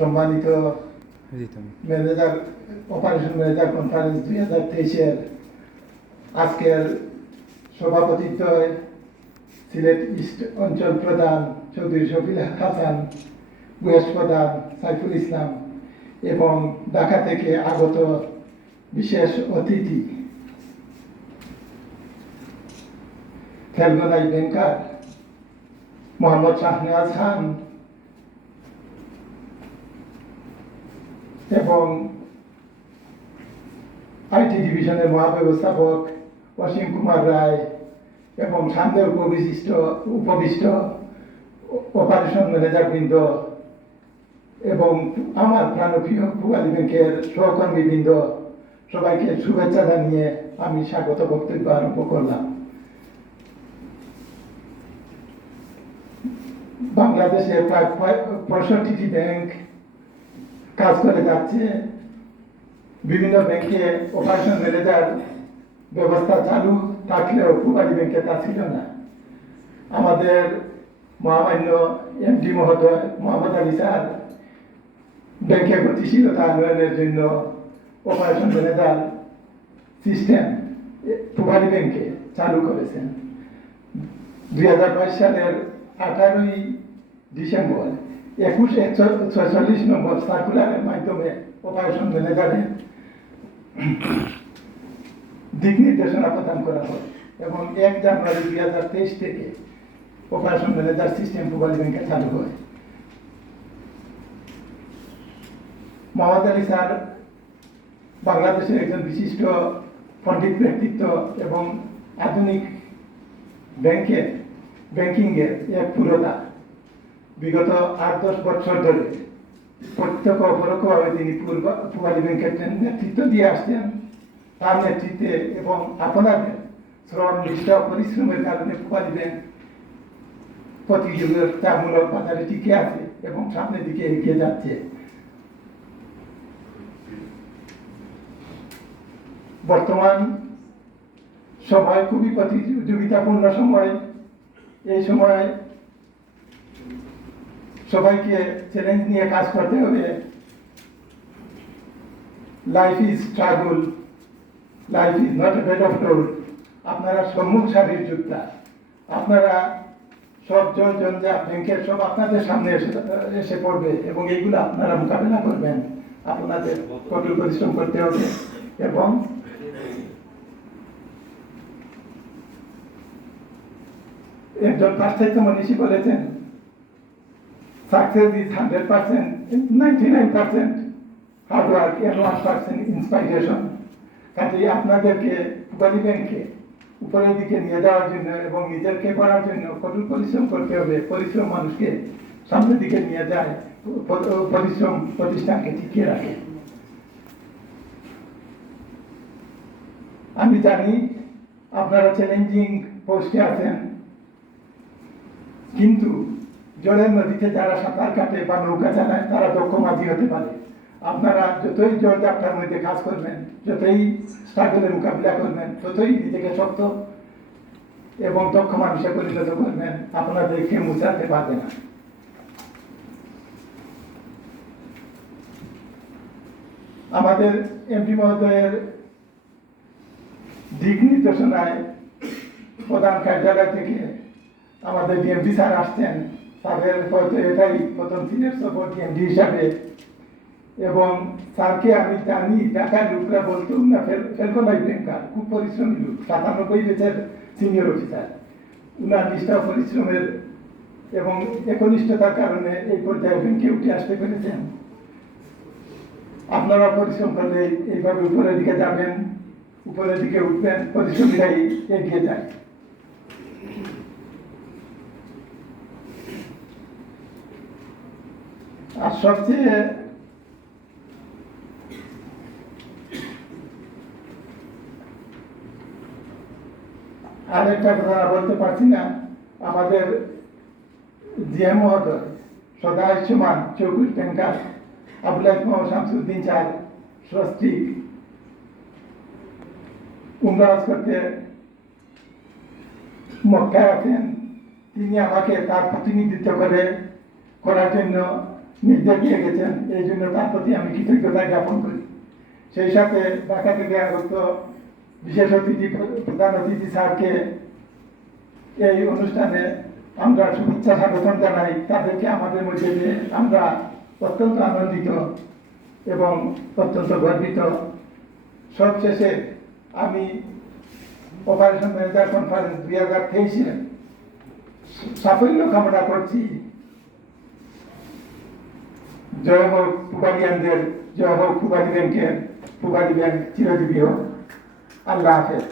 সম্মানিত manager operation manager conference 2023-এর আজকের সভাপতিত্বে সিলেট ইস্ট অঞ্চল প্রধান চৌধুরী শফিল হাসান, বয়স প্রধান সাইফুল ইসলাম এবং ঢাকা থেকে আগত বিশেষ অতিথি ফেলগোনাই ব্যাংকার মোহাম্মদ শাহনেওয়াজ খান এবং আইটি ডিভিশনের মহাব্যবস্থাপক অসীম কুমার রায় এবং সামনে উপবিষ্ট অপারেশন ম্যানেজারবৃন্দ এবং আমার প্রাণপ্রিয় পূবালী ব্যাংকের সহকর্মীবৃন্দ, সবাইকে শুভেচ্ছা জানিয়ে আমি স্বাগত বক্তব্য আরম্ভ করলাম। বাংলাদেশে প্রায় 65টি ব্যাংক কাজ করে যাচ্ছে। বিভিন্ন ব্যাংকে অপারেশন ম্যানেজার ব্যবস্থা চালু থাকলেও পূবালী ব্যাংকে তা ছিল না। আমাদের মহামান্য এমডি মহোদয় মোহাম্মদ আলী স্যার ব্যাংকের গতিশীলতা আনয়নের জন্য অপারেশন ম্যানেজার সিস্টেম পূবালী ব্যাংকে চালু করেছেন। 2022 সালের 18ই ডিসেম্বর 2146 নম্বর সার্কুলারের মাধ্যমে অপারেশন ম্যানেজারের দিক নির্দেশনা প্রদান করা হয় এবং 1 জানুয়ারি 2023 থেকে অপারেশন ম্যানেজার সিস্টেম পূবালী ব্যাংকে চালু হয়। মোহাম্মদ আলী স্যার বাংলাদেশের একজন বিশিষ্ট পণ্ডিত ব্যক্তিত্ব এবং আধুনিক ব্যাংকিংয়ের এক পুরোধা। বিগত 8-10 বছর ধরে প্রত্যক্ষ অপরোক্ষভাবে তিনি পূবালী ব্যাংকের নেতৃত্ব দিয়ে আসছেন। তার নেতৃত্বে এবং আপনাদের শ্রম নিষ্ঠা পরিশ্রমের কারণে পূবালী ব্যাংক প্রতিযোগিতামূলক বাজারে টিকে আছে এবং সামনের দিকে এগিয়ে যাচ্ছে। বর্তমান সময় খুবই প্রতিযোগিতাপূর্ণ সময়। এই সময় সবাইকে চ্যালেঞ্জ নিয়ে কাজ করতে হবে। Life is struggle, life is not a bed of road. আপনারা সম্মুখ সারির যোদ্ধা। আপনারা সব জঞ্জাল ব্যাংকের সব আপনাদের সামনে এসে পড়বে এবং এইগুলো আপনারা মোকাবেলা করবেন। আপনাদের কঠোর পরিশ্রম করতে হবে এবং একজন পাশ্চাত্য মনীষী বলেছেন, success is 100%, 99% hard work and 1% inspiration. কাজেই আপনাদেরকে পূবালী ব্যাংকে উপরের দিকে নিয়ে যাওয়ার জন্য এবং নিজেকে করার জন্য কঠোর পরিশ্রম করতে হবে। পরিশ্রম মানুষকে সামনের দিকে নিয়ে যায়, পরিশ্রম প্রতিষ্ঠানকে টিকিয়ে রাখে। আমি জানি আপনারা চ্যালেঞ্জিং পোস্টে আছেন, কিন্তু জলের নদীতে যারা সাঁতার কাটে বা নৌকা চালায় তারা দক্ষ মাঝি হতে পারে। আপনারা যতই জল যাত্রার মধ্যে কাজ করবেন, যতই স্ট্রাগলের মোকাবিলা করবেন, ততই নিজেকে শক্ত এবং দক্ষ মানুষে পরিণত করবেন। আপনাদেরকে মুছাতে পারবে না। আমাদের এমপি মহোদয়ের দিক নির্দেশনায় প্রধান কার্যালয় থেকে আমাদের ডিএমডি স্যার আসছেন। তাদের হয়তো এটাই প্রথম দিনের সফর ডিএমডি হিসাবে। এবং স্যারকে আমি জানি, ঢাকার লোকরা বলতো না ফেলগোনাই ব্যাংকার খুব পরিশ্রমী লোক, 97 ব্যাচের সিনিয়র অফিসার। উনার নিষ্ঠা পরিশ্রমের এবং একনিষ্ঠতার কারণে এই পর্যায়ে ব্যাংকে উঠে আসতে পেরেছেন। আপনারা পরিশ্রম করলে এইভাবে উপরের দিকে যাবেন, উপরের দিকে উঠবেন, পরিশ্রমীরাই এগিয়ে যায়। আর সবচেয়ে আরেকটা কথা বলতে পারছি না, আমাদের জিএম মহোদয় সদাইসমান চৌকুশ ব্যাংকার আবুল মোহাম্মদ শামসুদ্দিন স্যার স্বস্তিক উমরাজ করতে মক্কায় আছেন। তিনি আমাকে তার প্রতিনিধিত্ব করার জন্য নির্দেশ দিয়ে গেছেন, এই জন্য তার প্রতি আমি কৃতজ্ঞতা জ্ঞাপন করি। সেই সাথে ঢাকা থেকে আগত বিশেষ অতিথি, প্রধান অতিথি স্যারকে এই অনুষ্ঠানে আমরা শুভেচ্ছা স্বাগতম জানাই। তাদেরকে আমাদের মধ্যে দিয়ে আমরা অত্যন্ত আনন্দিত এবং অত্যন্ত গর্বিত। সবশেষে আমি অপারেশন ম্যানেজার কনফারেন্স 2023 সাফল্য কামনা করছি। জয় হোক পুবালিয়ানদের, জয় হোক পুবালি ব্যাংকের, পুবালি ব্যাংক চিরজীবী হোক। আল্লাহ হাফেজ।